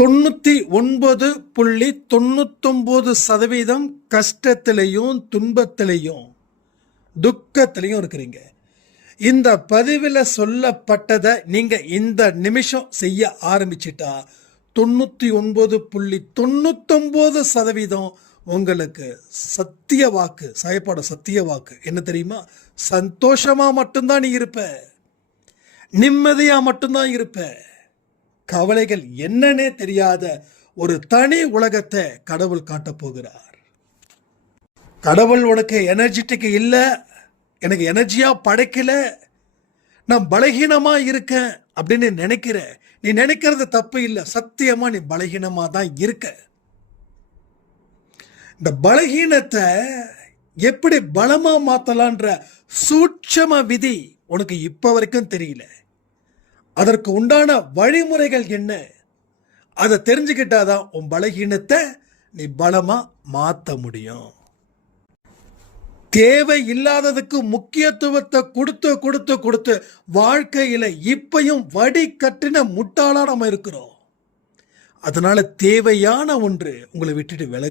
99.99% கஷ்டத்திலையும் துன்பத்திலையும் துக்கத்திலையும் இருக்கிறீங்க. இந்த பதிவில் சொல்லப்பட்டதை நீங்க இந்த நிமிஷம் செய்ய ஆரம்பிச்சிட்டா 99.99% உங்களுக்கு சத்திய வாக்கு, சாயப்பாட சத்திய வாக்கு என்ன தெரியுமா? சந்தோஷமா மட்டும்தான் நீ இருப்ப, நிம்மதியா மட்டும்தான் இருப்ப. கவலைகள் என்னன்னே தெரியாத ஒரு தனி உலகத்தை கடவுள் காட்டப் போகிறார். கடவுள் உனக்கு எனர்ஜெட்டிக் இல்லை, எனக்கு எனர்ஜியா படைக்கல, நான் பலகீனமா இருக்கேன் அப்படின்னு நினைக்கிற. நீ நினைக்கிறது தப்பு இல்லை, சத்தியமா நீ பலகீனமா தான் இருக்க. இந்த பலகீனத்தை எப்படி பலமா மாத்தலான்ற சூட்சம விதி உனக்கு இப்ப வரைக்கும் தெரியல. அதற்கு உண்டான வழிமுறைகள் என்ன, அதை தெரிஞ்சுக்கிட்டாதான் உன் பலகீனத்தை நீ பலமா மாத்த முடியும். தேவை இல்லாததுக்கு முக்கியத்துவத்தை கொடுத்து கொடுத்து கொடுத்து வாழ்க்கையில இப்பையும் வடி கட்டின முட்டாளா நம்ம இருக்கிறோம். அதனால தேவையான ஒன்று உங்களை விட்டுட்டு விலகு.